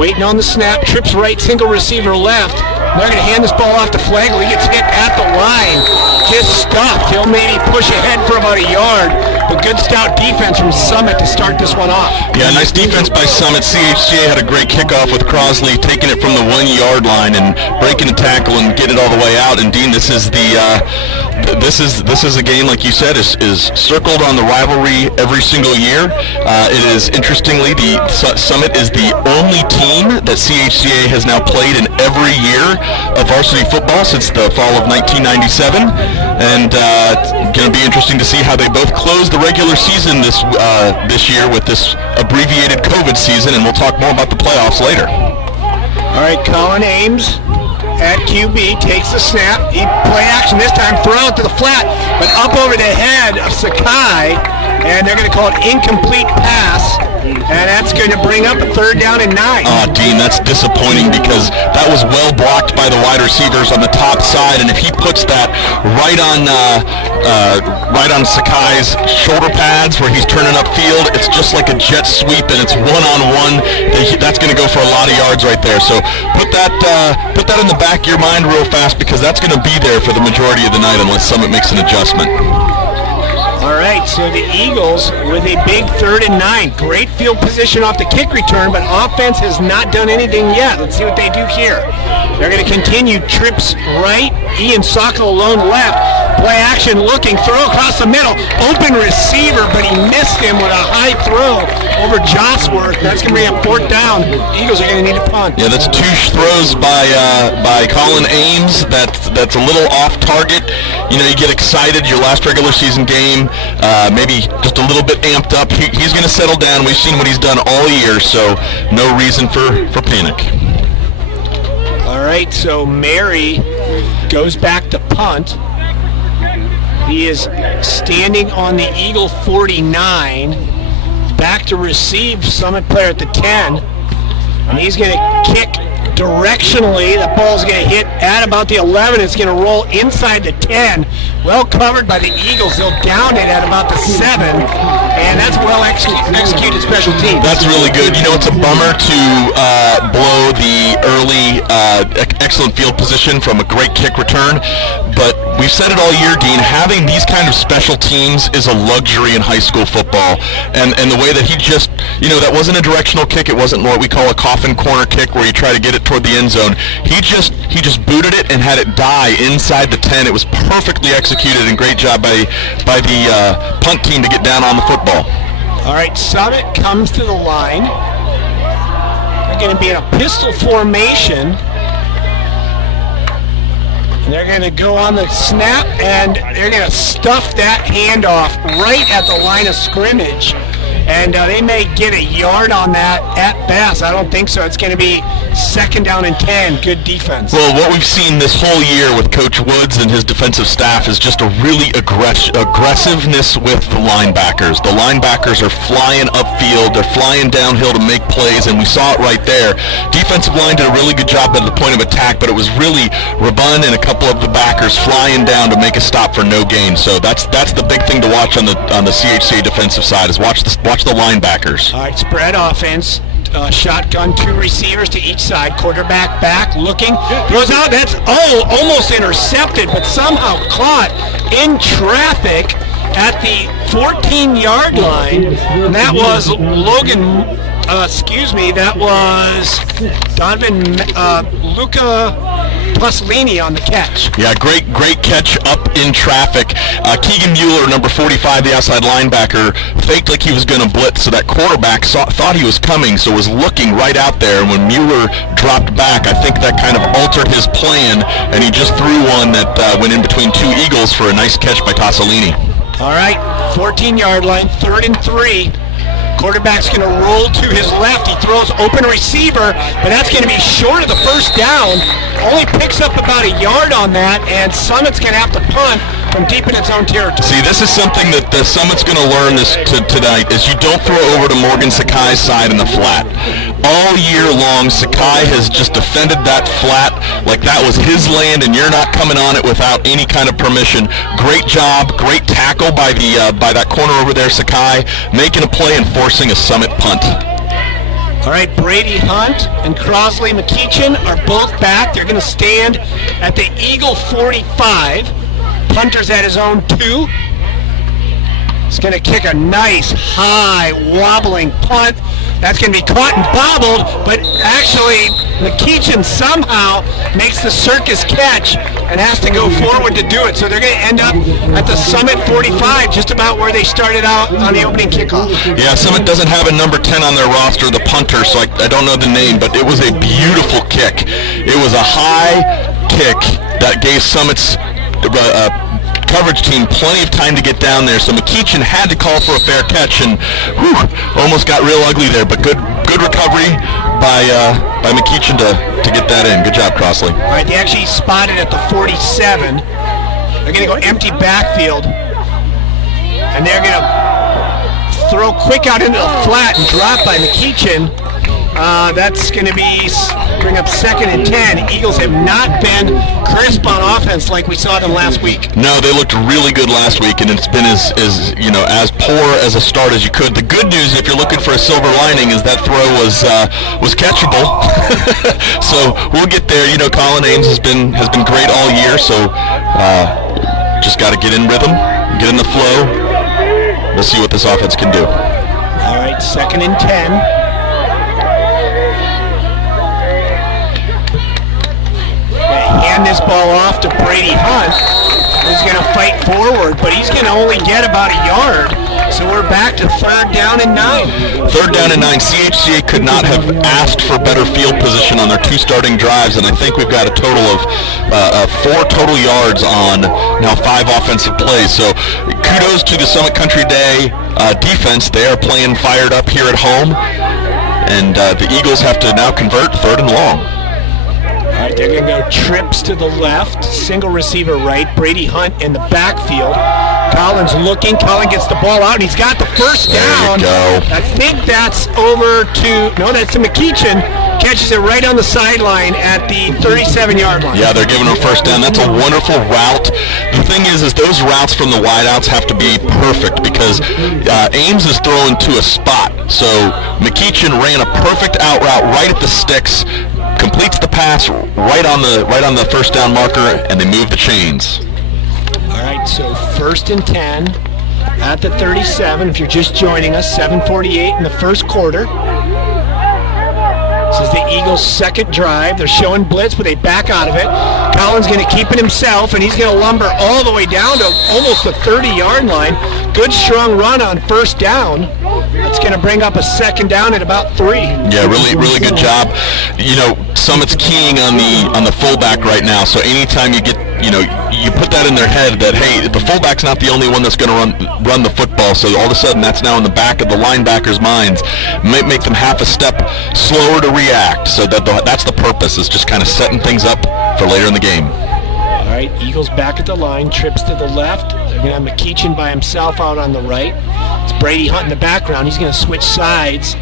waiting on the snap, trips right, single receiver left. They're going to hand this ball off to Flagel. He gets hit at the line. Just stuffed. He'll maybe push ahead for about a yard. But good stout defense from Summit to start this one off. Yeah, nice defense by Summit. CHCA had a great kickoff with Crosley taking it from the 1 yard line and breaking the tackle and getting it all the way out. And Dean, this is a game, like you said, is circled on the Rivalry every single year. It is, interestingly, the Summit is the only team that CHCA has now played in every year of varsity football since the fall of 1997, and it's going to be interesting to see how they both close the regular season this year with this abbreviated COVID season, and we'll talk more about the playoffs later. All right, Colin Ames at QB takes the snap. He play action this time, throw it to the flat, but up over the head of Sakai, and they're going to call it incomplete pass, and that's going to bring up a 3rd down and 9. Dean, that's disappointing because that was well blocked by the wide receivers on the top side, and if he puts that right on Sakai's shoulder pads where he's turning upfield, it's just like a jet sweep, and it's one-on-one. That's going to go for a lot of yards right there. So put that in the back of your mind real fast, because that's going to be there for the majority of the night unless Summit makes an adjustment. All right, so the Eagles with a big 3rd and 9. Great field position off the kick return, but offense has not done anything yet. Let's see what they do here. They're going to continue trips right. Ian Sockel alone left. Play action looking, throw across the middle. Open receiver, but he missed him with a high throw over Josworth. That's going to bring up 4th down. Eagles are going to need a punt. Yeah, that's 2 throws by Colin Ames. That's a little off target. You know, you get excited, your last regular season game, maybe just a little bit amped up. He's going to settle down. We've seen what he's done all year, so no reason for panic. All right, so Mary goes back to punt. He is standing on the Eagle 49. Back to receive, Summit player at the 10. And he's going to kick directionally. The ball's going to hit at about the 11. It's going to roll inside the 10. Well covered by the Eagles. They'll down it at about the 7. And that's well executed special teams. That's really good. You know, it's a bummer to blow the early excellent field position from a great kick return. But we've said it all year, Dean, having these kind of special teams is a luxury in high school football. And the way that he just, you know, that wasn't a directional kick. It wasn't what we call a coffin corner kick where you try to get it toward the end zone. He just booted it and had it die inside the 10. It was perfectly executed, and great job by the punt team to get down on the football. All right, Summit comes to the line. They're going to be in a pistol formation. And they're going to go on the snap, and they're going to stuff that handoff right at the line of scrimmage. And they may get a yard on that at best. I don't think so. It's going to be 2nd down and 10. Good defense. Well, what we've seen this whole year with Coach Woods and his defensive staff is just a really aggressiveness with the linebackers. The linebackers are flying upfield. They're flying downhill to make plays, and we saw it right there. Defensive line did a really good job at the point of attack, but it was really Rabun and a couple of the backers flying down to make a stop for no gain. So that's the big thing to watch on the CHCA defensive side, is watch the linebackers. All right, spread offense. Shotgun, 2 receivers to each side. Quarterback back, looking. Throws out. That's almost intercepted, but somehow caught in traffic at the 14-yard line. And that was that was Donovan Luca Pasolini on the catch. Yeah, great catch up in traffic. Keegan Mueller, number 45, the outside linebacker, faked like he was going to blitz, so that quarterback thought he was coming, so was looking right out there. And when Mueller dropped back, I think that kind of altered his plan, and he just threw one that went in between 2 Eagles for a nice catch by Pasolini. All right, 14-yard line, 3rd and 3. Quarterback's going to roll to his left. He throws open receiver, but that's going to be short of the 1st down. Only picks up about a yard on that, and Summit's going to have to punt from deep in its own territory. See, this is something that the Summit's going to learn tonight, is you don't throw over to Morgan Sakai's side in the flat. All year long, Sakai has just defended that flat like that was his land, and you're not coming on it without any kind of permission. Great job, great tackle by that corner over there, Sakai, making a play and forcing a Summit punt. All right, Brady Hunt and Crosley McEachin are both back. They're going to stand at the Eagle 45. Punter's at his own 2. He's going to kick a nice, high, wobbling punt. That's going to be caught and bobbled, but actually McEachin somehow makes the circus catch and has to go forward to do it. So they're going to end up at the Summit 45, just about where they started out on the opening kickoff. Yeah, Summit doesn't have a number 10 on their roster, the punter, so I don't know the name, but it was a beautiful kick. It was a high kick that gave Summit's coverage team plenty of time to get down there, so McEachin had to call for a fair catch, and almost got real ugly there, but good recovery by McEachin to get that in. Good job, Crossley. All right, they actually spotted at the 47. They're going to go empty backfield, and they're going to throw quick out into the flat and drop by McEachin. That's going to bring up 2nd and 10. Eagles have not been crisp on offense like we saw them last week. No, they looked really good last week, and it's been as poor as a start as you could. The good news, if you're looking for a silver lining, is that throw was catchable. So we'll get there. Colin Ames has been great all year, so just got to get in rhythm, get in the flow. We'll see what this offense can do. All right, 2nd and 10. Hand this ball off to Brady Hunt, who's going to fight forward, but he's going to only get about a yard. So we're back to 3rd down and 9. 3rd down and 9. CHCA could not have asked for better field position on their 2 starting drives, and I think we've got a total of 4 total yards on now 5 offensive plays. So kudos to the Summit Country Day defense. They are playing fired up here at home, and the Eagles have to now convert 3rd and long. All right, they're going to go trips to the left, single receiver right, Brady Hunt in the backfield. Collins looking, Collins gets the ball out, and he's got the first down. There you go. I think that's that's to McEachin. Catches it right on the sideline at the 37-yard line. Yeah, they're giving him first down. That's a wonderful route. The thing is those routes from the wideouts have to be perfect because Ames is throwing to a spot. So McEachin ran a perfect out route right at the sticks, completes the pass right on the first down marker, and they move the chains. All right, so 1st and 10 at the 37. If you're just joining us, 7:48 in the first quarter. This is the Eagles' 2nd drive. They're showing blitz, but they back out of it. Collins going to keep it himself, and he's going to lumber all the way down to almost the 30-yard line. Good, strong run on 1st down. That's going to bring up a 2nd down at about 3. Yeah, really good job. Summit's keying on the fullback right now. So anytime you get, you put that in their head that, hey, the fullback's not the only one that's going to run the football. So all of a sudden that's now in the back of the linebackers' minds. Might make them half a step slower to react. So that's the purpose, is just kind of setting things up for later in the game. All right, Eagles back at the line, trips to the left. They're going to have McEachin by himself out on the right. It's Brady Hunt in the background. He's going to switch sides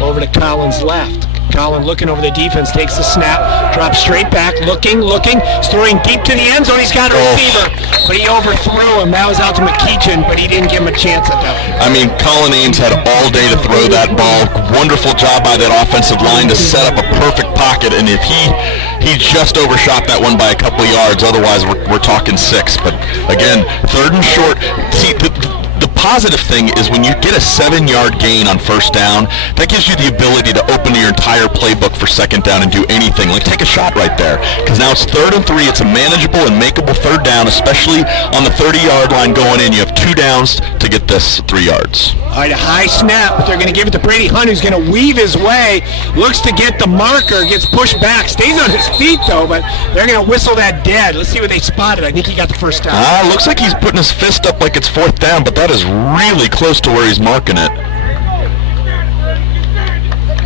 over to Collins' left. Collins looking over the defense, takes the snap, drops straight back, looking, he's throwing deep to the end zone. He's got a receiver, but he overthrew him. That was out to McEachin, but he didn't give him a chance at that one. I mean, Colin Ames had all day to throw that ball. Wonderful job by that offensive line to set up a perfect pocket, and if he just overshot that one by a couple yards, otherwise we're talking 6. But again, 3rd and short. See, the positive thing is when you get a 7-yard gain on 1st down, that gives you the ability to open your entire playbook for 2nd down and do anything. Like, take a shot right there. Because now it's 3rd and 3. It's a manageable and makeable 3rd down, especially on the 30-yard line going in. You have 2 downs to get this 3 yards. All right, a high snap, but they're going to give it to Brady Hunt, who's going to weave his way. Looks to get the marker, gets pushed back. Stays on his feet, though, but they're going to whistle that dead. Let's see what they spotted. I think he got the first down. Looks like he's putting his fist up like it's 4th down, but that is really close to where he's marking it.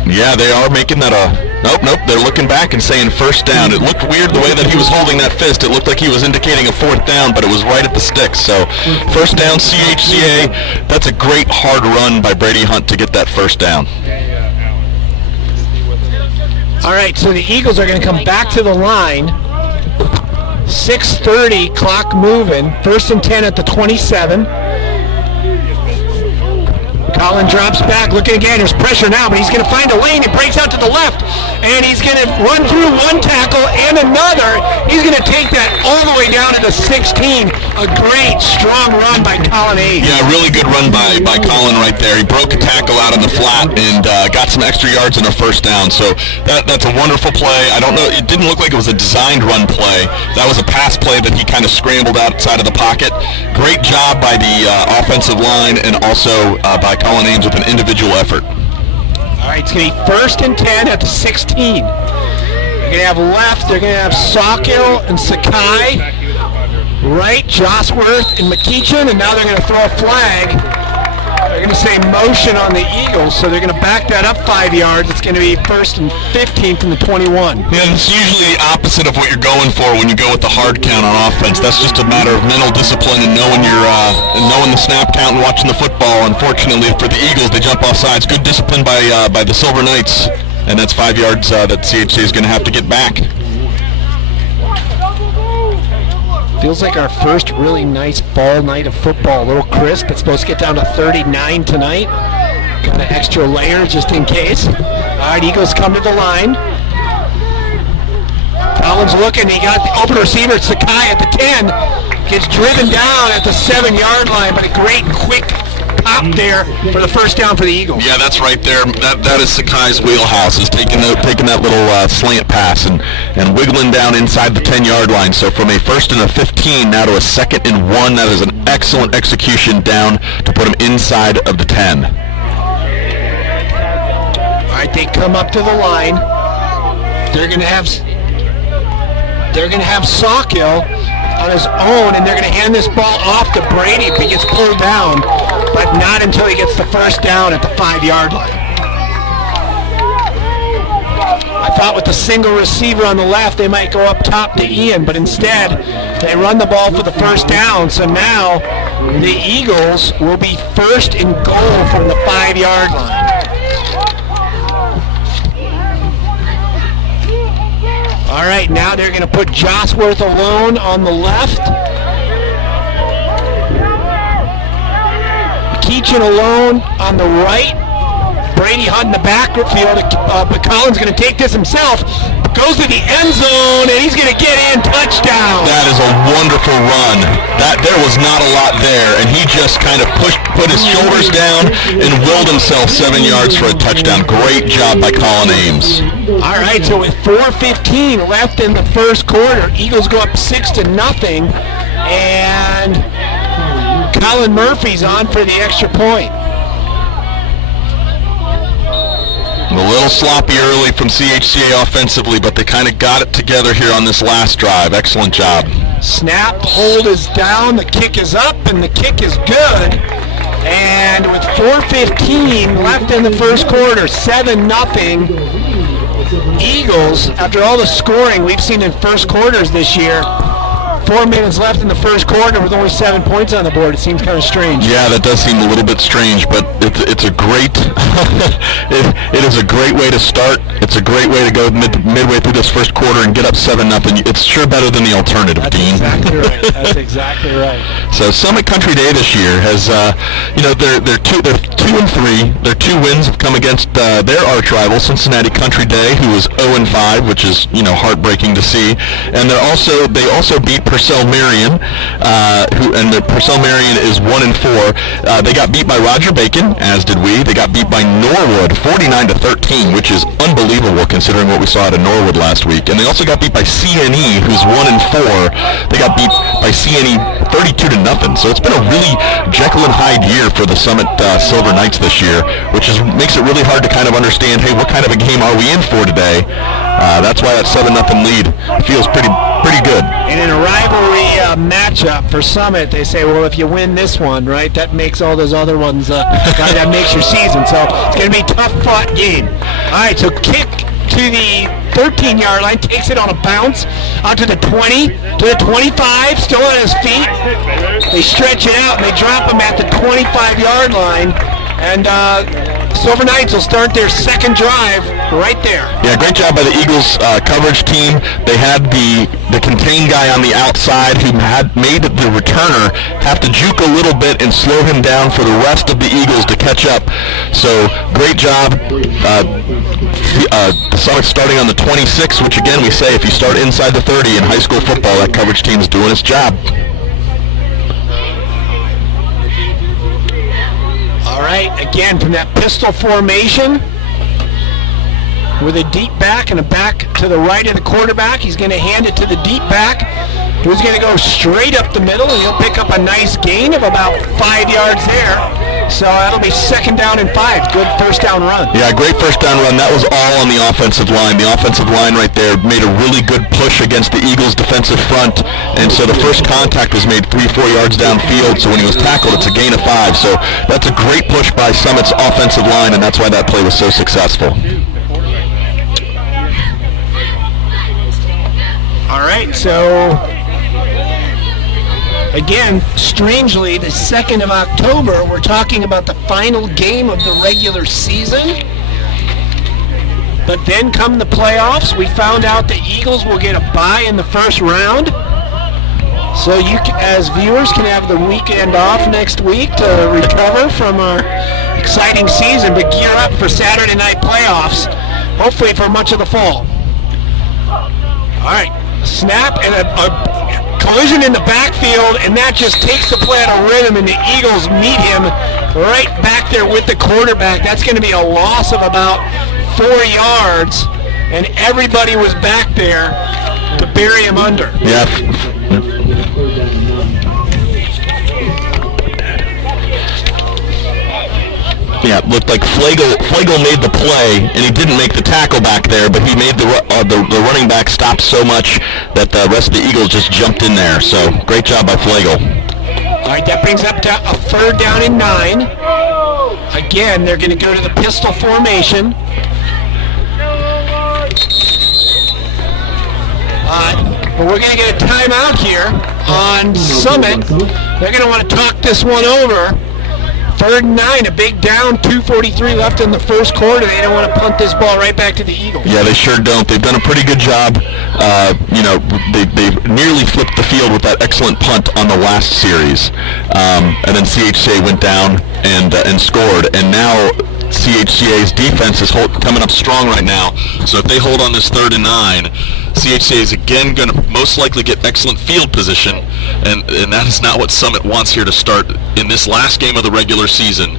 Yeah, they are making that a... Nope, they're looking back and saying 1st down. It looked weird the way that he was holding that fist. It looked like he was indicating a 4th down, but it was right at the sticks. So 1st down, CHCA. That's a great hard run by Brady Hunt to get that 1st down. All right, so the Eagles are going to come back to the line. 6:30, clock moving. 1st and 10 at the 27. Colin drops back, looking again. There's pressure now, but he's going to find a lane. He breaks out to the left, and he's going to run through one tackle and another. He's going to take that all the way down to the 16. A great, strong run by Colin Hayes. Yeah, really good run by Colin right there. He broke a tackle out in the flat and got some extra yards and a first down. So that's a wonderful play. I don't know. It didn't look like it was a designed run play. That was a pass play that he kind of scrambled outside of the pocket. Great job by the offensive line and also by Colin Ames with an individual effort. All right, it's going to be 1st and 10 at the 16. They're going to have left. They're going to have Sawkill and Sakai. Right, Josworth and McKeechin, and now they're going to throw a flag. They're going to say motion on the Eagles, so they're going to back that up 5 yards. It's going to be 1st and 15 from the 21. Yeah, it's usually the opposite of what you're going for when you go with the hard count on offense. That's just a matter of mental discipline and knowing knowing the snap count and watching the football. Unfortunately for the Eagles, they jump off sides. Good discipline by the Silver Knights, and that's 5 yards that CHCA is going to have to get back. Feels like our first really nice fall night of football. A little crisp. It's supposed to get down to 39 tonight. Got an extra layer just in case. All right, Eagles come to the line. Collins looking. He got the open receiver, Sakai, at the 10. Gets driven down at the 7-yard line, but a great quick pop there for the first down for the Eagles. Yeah, that's right there. That is Sakai's wheelhouse, is taking that little slant pass and wiggling down inside the 10-yard line. So from a 1st and a 15 now to a 2nd and 1, that is an excellent execution down to put him inside of the 10. All right, they come up to the line. They're going to have Sawkill on his own, and they're going to hand this ball off to Brady if he gets pulled down, but not until he gets the first down at the 5-yard line. I thought with the single receiver on the left, they might go up top to Ian, but instead, they run the ball for the first down, so now the Eagles will be 1st and goal from the 5-yard line. All right, now they're going to put Josworth alone on the left. Keechan alone on the right. Brady Hunt in the backfield, but Collins going to take this himself. Goes to the end zone, and he's going to get in. Touchdown. That is a wonderful run. There was not a lot there, and he just kind of put his shoulders down and willed himself 7 yards for a touchdown. Great job by Colin Ames. All right, so with 4:15 left in the first quarter, Eagles go up 6-0, and Colin Murphy's on for the extra point. A little sloppy early from CHCA offensively, but they kind of got it together here on this last drive. Excellent job. Snap, hold is down, the kick is up, and the kick is good. And with 4:15 left in the first quarter, 7-0. Eagles, after all the scoring we've seen in first quarters this year, 4 minutes left in the first quarter with only 7 points on the board. It seems kind of strange. Yeah, that does seem a little bit strange, but it's a great it is a great way to start. It's a great way to go midway through this first quarter and get up 7-0. It's sure better than the alternative, Dean. Exactly right. That's exactly right. So Summit Country Day this year has, they're 2-3. Their 2 wins have come against their arch rival, Cincinnati Country Day, who was 0-5, which is heartbreaking to see. And they also beat Purcell Marion, Purcell Marion is 1-4. They got beat by Roger Bacon, as did we. They got beat by Norwood, 49-13, which is unbelievable considering what we saw out of Norwood last week. And they also got beat by CNE, who's 1-4. They got beat by CNE 32-0. So it's been a really Jekyll and Hyde year for the Summit Silver Knights this year, which makes it really hard to kind of understand, hey, what kind of a game are we in for today? That's why that 7-0 lead feels pretty good. And in a rivalry matchup for Summit, they say, well, if you win this one, right, that makes all those other ones, that makes your season. So it's going to be a tough-fought game. All right, so kick to the 13-yard line, takes it on a bounce out to the 20, to the 25, still on his feet. They stretch it out, and they drop him at the 25-yard line. And Silver Knights will start their second drive right there. Yeah, great job by the Eagles coverage team. They had the contain guy on the outside who had made the returner have to juke a little bit and slow him down for the rest of the Eagles to catch up. So great job. Summit starting on the 26, which again we say if you start inside the 30 in high school football, that coverage team is doing its job. All right, again from that pistol formation with a deep back and a back to the right of the quarterback. He's going to hand it to the deep back, who's going to go straight up the middle, and he'll pick up a nice gain of about 5 yards there. So that'll be 2nd down and 5. Good first down run. Yeah, great first down run. That was all on the offensive line. The offensive line right there made a really good push against the Eagles' defensive front, and so the first contact was made 3-4 yards downfield, so when he was tackled, it's a gain of 5. So that's a great push by Summit's offensive line, and that's why that play was so successful. All right, so again, strangely, the 2nd of October, we're talking about the final game of the regular season. But then come the playoffs. We found out the Eagles will get a bye in the first round. So you, as viewers, can have the weekend off next week to recover from our exciting season, but gear up for Saturday night playoffs, hopefully for much of the fall. All right. Snap and a collision in the backfield, and that just takes the play out of rhythm, and the Eagles meet him right back there with the quarterback. That's going to be a loss of about 4 yards, and everybody was back there to bury him under. Yeah. Yeah, it looked like Flagel made the play, and he didn't make the tackle back there, but he made the running back stop so much that the rest of the Eagles just jumped in there. So great job by Flagel. All right, that brings up to a 3rd down and 9. Again, they're going to go to the pistol formation. But we're going to get a timeout here on Summit. They're going to want to talk this one over. 3rd and 9, a big down, 2:43 left in the first quarter. They don't want to punt this ball right back to the Eagles. Yeah, they sure don't. They've done a pretty good job. They've nearly flipped the field with that excellent punt on the last series. And then CHCA went down and scored. And now CHCA's defense is coming up strong right now. So if they hold on this 3rd and 9, CHCA is again going to most likely get excellent field position, and that is not what Summit wants here to start in this last game of the regular season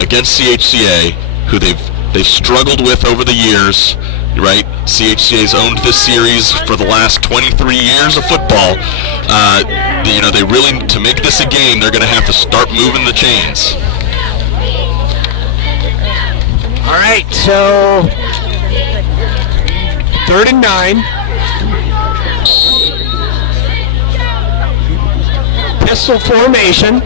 against CHCA, who they've struggled with over the years. Right, CHCA's owned this series for the last 23 years of football. They really, to make this a game, they're going to have to start moving the chains. All right, so 3rd and 9. Pistol formation.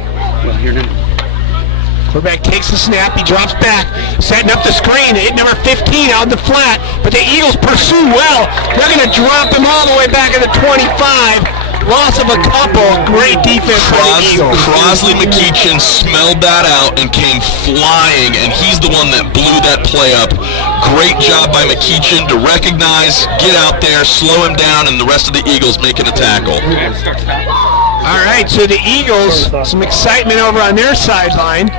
Quarterback takes the snap, he drops back, setting up the screen, hit number 15 out in the flat, but the Eagles pursue well. They're going to drop him all the way back at the 25. Loss of a couple. Great defense by the Eagles. Crosley McKeachin smelled that out and came flying, and he's the one that blew that play up. Great job by McKeachin to recognize, get out there, slow him down, and the rest of the Eagles making a tackle. All right, so the Eagles, some excitement over on their sideline.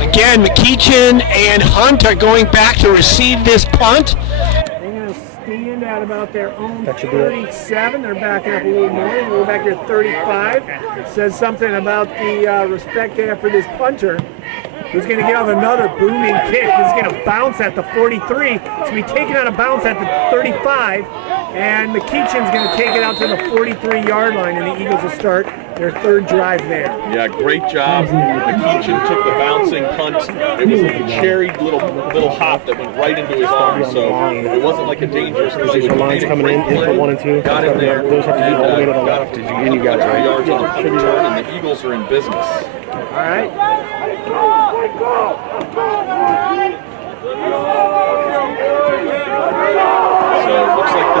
Again, McKeachin and Hunt are going back to receive this punt. They're going to stand at about their own 37. They're backing up a little more. We're back here at 35. Says something about the respect they have for this punter, who's going to get off another booming kick. This is going to bounce at the 43. It's going to be taken out of bounds at the 35. And McKeachin's going to take it out to the 43-yard line, and the Eagles will start their 3rd drive there. Yeah, great job. McKeachin took the bouncing punt. It was a cherry little hop that went right into his arm, so it wasn't like a dangerous play. The lines coming in for 1 and 2. Got him there. Those have to be all the way to the left. And you got 3 yards on the punt return, and the Eagles are in business. All right. So it looks like the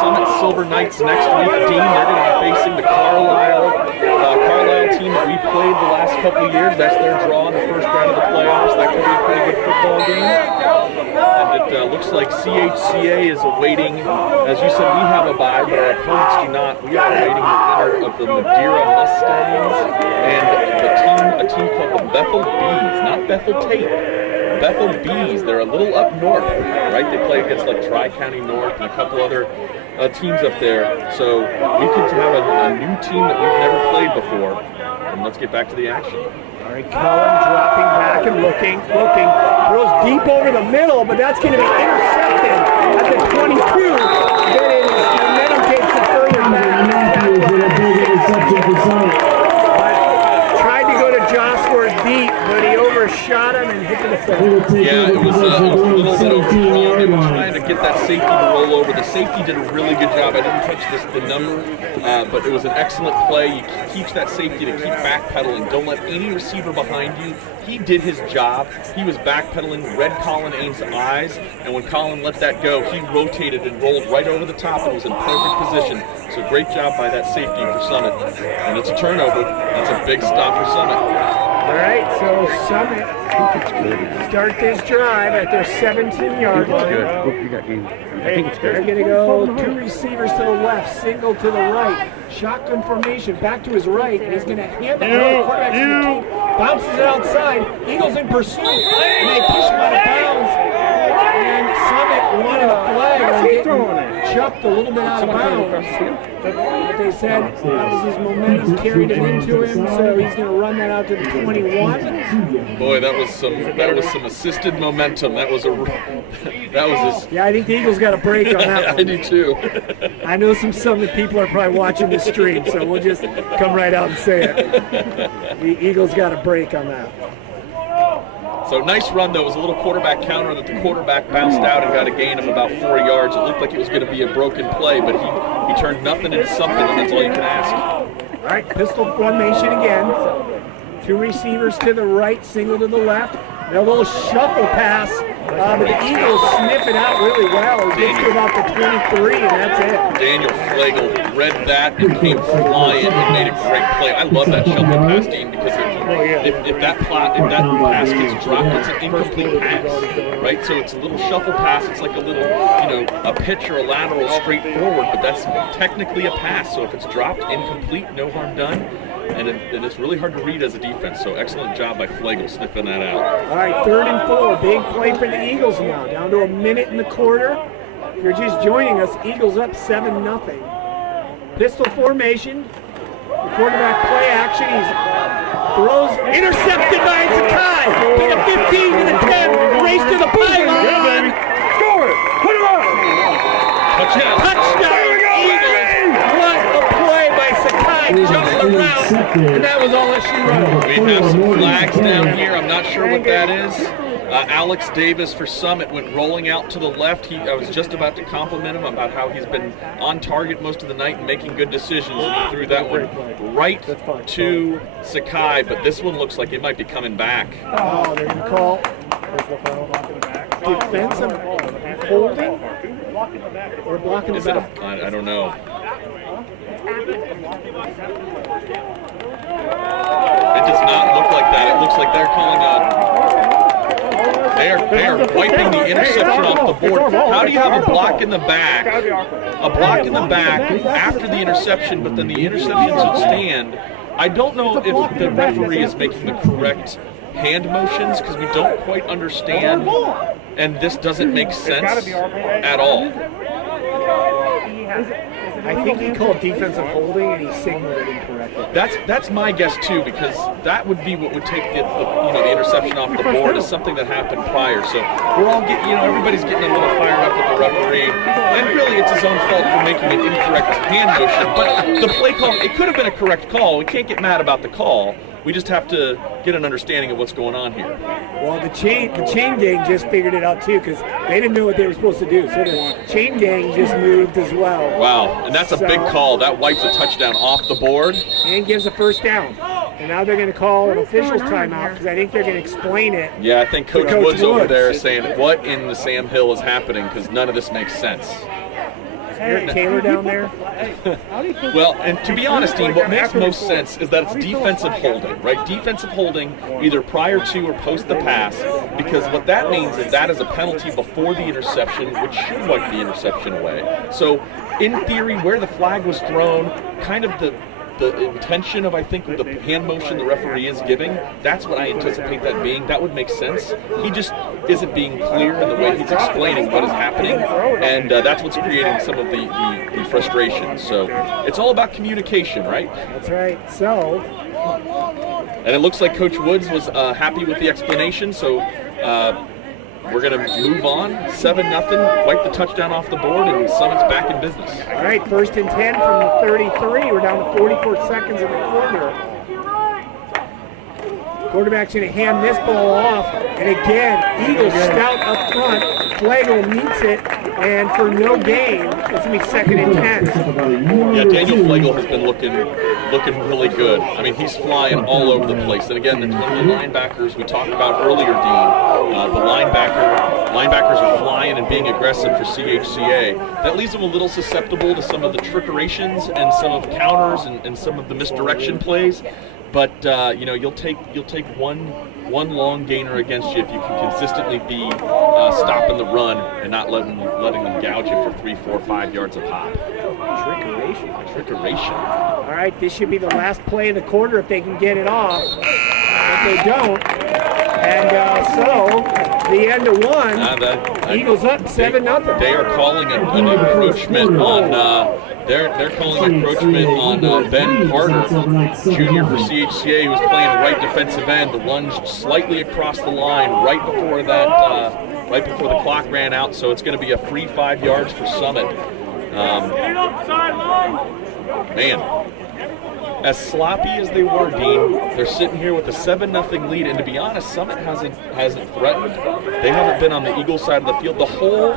Summit Silver Knights next week, Dean, they're going to be facing the Carlisle team that we played the last couple of years. That's their draw in the first round of the playoffs. That could be a pretty good football game. And it looks like CHCA is awaiting, as you said, we have a bye, but our opponents do not. We are awaiting the winner of the Madeira Mustangs and a team called the Bethel Bees, not Bethel Tate. Bethel Bees. They're a little up north, right? They play against like Tri-County North and a couple other teams up there. So we could have a new team that we've never played before. And let's get back to the action. All right, Cullen dropping back and looking. Throws deep over the middle, but that's going to be intercepted at the 22. Then it is momentum takes it further back. Tried to go to Josworth deep, but he overshot him and hit to the foot. Yeah, it was a little bit overthrown. They were trying to get that safety to roll over. The safety did a really good job. I didn't touch the number, but it was an excellent play. You teach that safety to keep backpedaling. Don't let any receiver behind you. He did his job. He was backpedaling, read Colin Ains' eyes, and when Colin let that go, he rotated and rolled right over the top and was in perfect position. So great job by that safety for Summit. And it's a turnover. That's a big stop for Summit. All right, so Summit start this drive at their 17-yard line. I think it's good. They're going to go 2 receivers to the left, single to the right. Shotgun formation, back to his right, and he's going to hand the quarterback to the team. Bounces it outside. Eagles in pursuit, and they push him out of bounds. And Summit wanted a flag on getting chucked a little bit out of bounds. But they said that was his momentum carried it into him, so he's going to run that out to the 21. Boy, that was some assisted momentum. That was his. Yeah, I think the Eagles got a break on that one. I do too. I know some Summit people are probably watching this stream, so we'll just come right out and say it. The Eagles got a break on that. So nice run, though. It was a little quarterback counter that the quarterback bounced out and got a gain of about 4 yards. It looked like it was going to be a broken play, but he turned nothing into something, and that's all you can ask. All right, pistol formation again. 2 receivers to the right, single to the left. A little shuffle pass, but the Eagles sniff it out really well. It gets to about the 23, and that's it. Daniel Flagel read that and came flying and made a great play. I love that shuffle pass, Dean, because if that pass gets dropped, it's an incomplete pass, right? So it's a little shuffle pass. It's like a little, a pitch or a lateral straight forward, but that's technically a pass. So if it's dropped incomplete, no harm done. And it's really hard to read as a defense, so excellent job by Flagel sniffing that out. All right, 3rd and 4. Big play for the Eagles now. Down to a minute in the quarter. If you're just joining us, Eagles up 7-0. Pistol formation. The quarterback play action. He throws. Intercepted by Sakai. To the 15, to the 10. Race to the pylon. Score! Put him up! Touchdown! Eagles! What a play by Sakai. Jumping around. And that was all that she wrote. We have some flags down here. I'm not sure what that is. Alex Davis for Summit went rolling out to the left. I was just about to compliment him about how he's been on target most of the night and making good decisions, and he threw that one right to Sakai, but this one looks like it might be coming back. Oh, they're going to call defensive holding or blocking the back. I don't know. It does not look like that. It looks like they're calling They are wiping the interception off the board. How do you have a block in the back? A block in the back after the interception, but then the interception should stand. I don't know if the referee is making the correct hand motions because we don't quite understand, and this doesn't make sense at all. I think he called defensive holding and he signaled it incorrectly. That's my guess too, because that would be what would take the interception off the board as something that happened prior. So we're all getting, everybody's getting a little fired up with the referee, and really it's his own fault for making an incorrect hand motion. But the play call, it could have been a correct call. We can't get mad about the call. We just have to get an understanding of what's going on here. Well, the chain gang just figured it out too, because they didn't know what they were supposed to do. So the chain gang just moved as well. Wow, and that's a big call. That wipes a touchdown off the board. And gives a first down. And now they're going to call an official's timeout because I think they're going to explain it. Yeah, I think Coach Woods over there is saying, what in the Sam Hill is happening, because none of this makes sense. Eric Taylor down there. Well, and to be honest, Dean, what makes most sense is that it's defensive holding, right? Defensive holding either prior to or post the pass, because what that means is that is a penalty before the interception, which should wipe the interception away. So, in theory, where the flag was thrown, kind of the intention of, I think, the hand motion the referee is giving, that's what I anticipate that being. That would make sense. He just isn't being clear in the way he's explaining what is happening, and that's what's creating some of the frustration. So it's all about communication, right? That's right. So, and it looks like Coach Woods was happy with the explanation, so we're going to move on. 7-0, wipe the touchdown off the board, and Summit's back in business. All right, 1st and 10 from the 33. We're down to 44 seconds in the quarter. Quarterback's going to hand this ball off, and again, Eagles stout up front. Flagel meets it, and for no gain, it's going to be 2nd and 10. Yeah, Daniel Flagel has been looking really good. I mean, he's flying all over the place. And again, the linebackers we talked about earlier, Dean, the linebackers are flying and being aggressive for CHCA. That leaves them a little susceptible to some of the trickerations and some of the counters and some of the misdirection plays. But you'll take one long gainer against you if you can consistently be stopping the run and not letting them gouge you for 3, 4, 5 yards a pop. Trickeration. All right, this should be the last play of the quarter if they can get it off. If they don't, and so the end of one. Eagles up 7-0. They are calling an encroachment on. They're calling encroachment on Ben Carter, junior for CHCA, who was playing right defensive end. The lunge slightly across the line right before the clock ran out. So it's going to be a free 5 yards for Summit. Man, as sloppy as they were, Dean, they're sitting here with a 7-0 lead. And to be honest, Summit hasn't threatened. They haven't been on the Eagle side of the field. The whole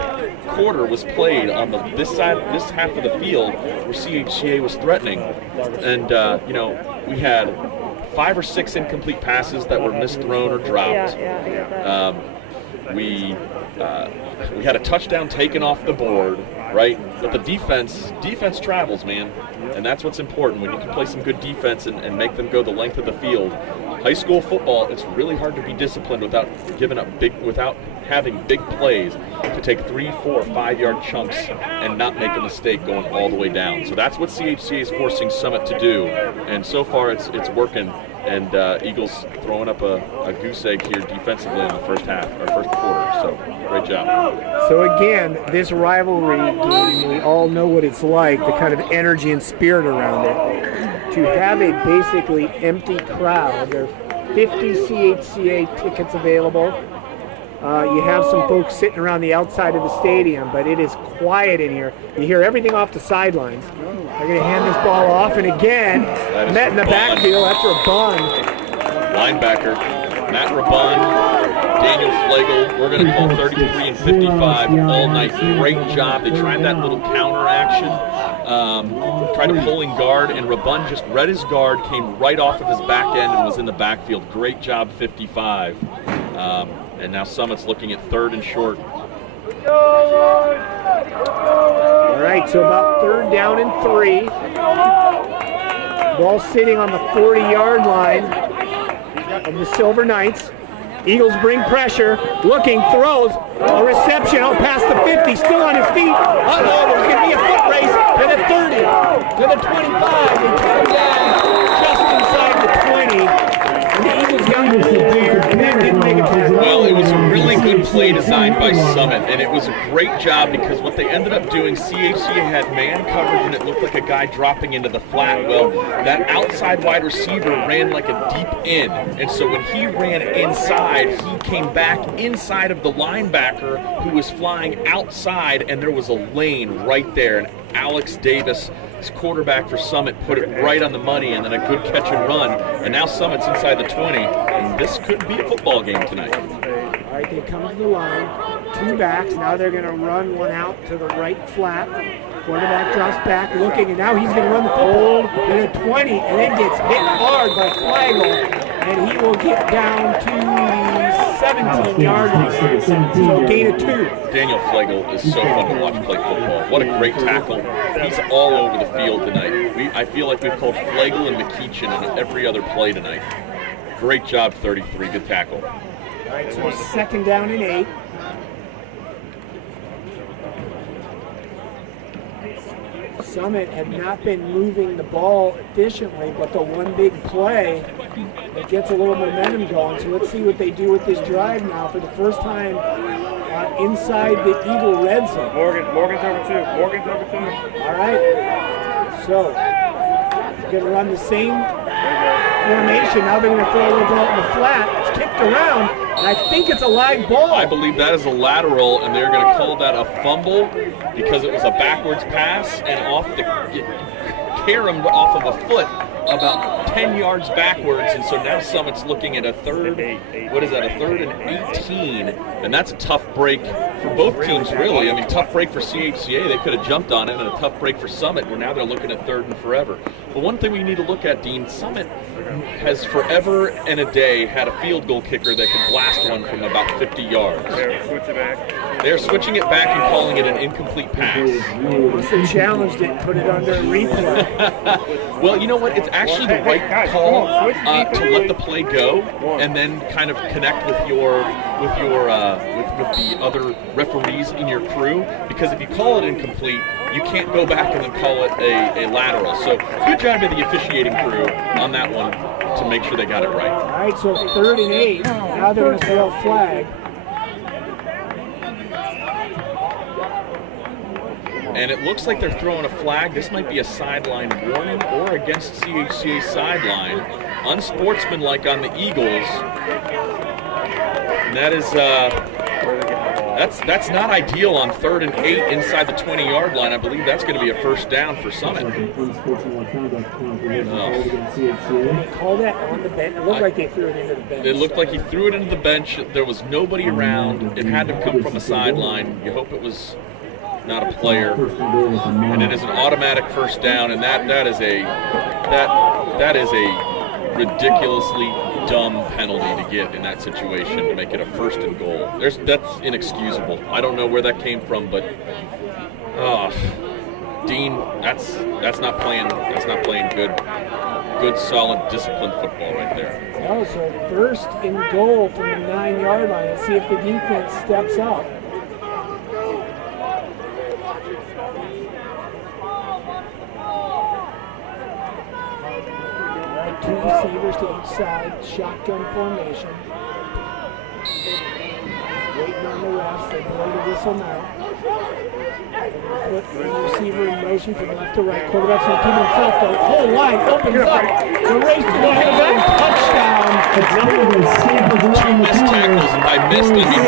quarter was played on this half of the field where CHCA was threatening, and we had 5 or 6 incomplete passes that were misthrown or dropped. We had a touchdown taken off the board, right? But the defense travels, man, and that's what's important when you can play some good defense and make them go the length of the field. High school football, it's really hard to be disciplined without having big plays to take 3, 4, 5 yard chunks and not make a mistake going all the way down. So that's what CHCA is forcing Summit to do, and so far it's working. And Eagles throwing up a goose egg here defensively in the first quarter. So great job. So again, this rivalry game, we all know what it's like, the kind of energy and spirit around it. To have a basically empty crowd, there are 50 CHCA tickets available. You have some folks sitting around the outside of the stadium, but it is quiet in here. You hear everything off the sidelines. They're going to hand this ball off, and again, met in the backfield. That's Rabun. Linebacker, Matt Rabun, Daniel Flagel. We're going to call 33 and 55 all night. Great job. They tried that little counter action, tried to pull in guard, and Rabun just read his guard, came right off of his back end, and was in the backfield. Great job, 55. And now Summit's looking at 3rd and short. All right, so about 3rd down and 3. Ball sitting on the 40-yard line of the Silver Knights. Eagles bring pressure, looking, throws, a reception, past the 50, still on his feet. Uh-oh, there's going to be a foot race to the 30, to the 25, and come down just inside the 20. And the Eagles got a little there, and that didn't make a tackle. Well, it was a really good play designed by Summit, and it was a great job because what they ended up doing, CHCA had man coverage, and it looked like a guy dropping into the flat. Well, that outside wide receiver ran like a deep in, and so when he ran inside, he came back inside of the linebacker who was flying outside, and there was a lane right there, and Alex Davis, his quarterback for Summit, put it right on the money, and then a good catch and run, and now Summit's inside the 20, and this could be a football game tonight. All right, they come to the line, 2 backs. Now they're going to run one out to the right flat. Quarterback drops back, looking, and now he's going to run the football to the 20, and then gets hit hard by Flagel, and he will get down to the 17-yard line. So gain of 2. Daniel Flegel is so fun to watch play football. What a great tackle. He's all over the field tonight. I feel like we've called Flegel and McKeachin in every other play tonight. Great job, 33. Good tackle. All right, so 2nd down and 8. Summit had not been moving the ball efficiently, but the one big play that gets a little momentum going. So let's see what they do with this drive now for the first time inside the Eagle red zone. Morgan's over 2. Morgan's over 2. All right. So they're going to run the same formation. Now they're going to throw the ball in the flat. It's kicked around, and I think it's a live ball. I believe that is a lateral, and they're going to call that a fumble because it was a backwards pass and it caromed off of a foot about 10 yards backwards, and so now Summit's looking at a third and 18, and that's a tough break for both teams, really. I mean, tough break for CHCA. They could have jumped on it, and a tough break for Summit, where now they're looking at 3rd and forever. But one thing we need to look at, Dean, Summit has forever and a day had a field goal kicker that can blast one from about 50 yards. They're switching it back and calling it an incomplete pass. Must have challenged it, put it under replay. Well, you know what? It's actually the right call to let the play go and then kind of connect with the other referees in your crew, because if you call it incomplete, you can't go back and then call it a lateral. So good job to the officiating crew on that one to make sure they got it right. All right, so 3rd and 8. Now they're going to throw a flag. And it looks like they're throwing a flag. This might be a sideline warning or against CHCA sideline. Unsportsmanlike on the Eagles. And that is that's not ideal on 3rd and 8 inside the 20-yard line. I believe that's going to be a first down for Summit. Did they call that on the bench? It looked like they threw it into the bench. It looked like he threw it into the bench. There was nobody around. It had to come from a sideline. You hope it was not a player, and it is an automatic first down, and that is a ridiculously dumb penalty to get in that situation to make it a 1st and goal. That's inexcusable. I don't know where that came from, but Dean, that's not playing good solid disciplined football right there. Oh, so 1st and goal from the 9-yard line. Let's see if the defense steps up. Two receivers to each side, shotgun formation. Waiting on the refs, they blow the whistle now. Put the receiver in motion from left to right. Quarterback's going to keep himself, the whole line opens up. The race to the touchdown. Two missed tackles, and by missed, I mean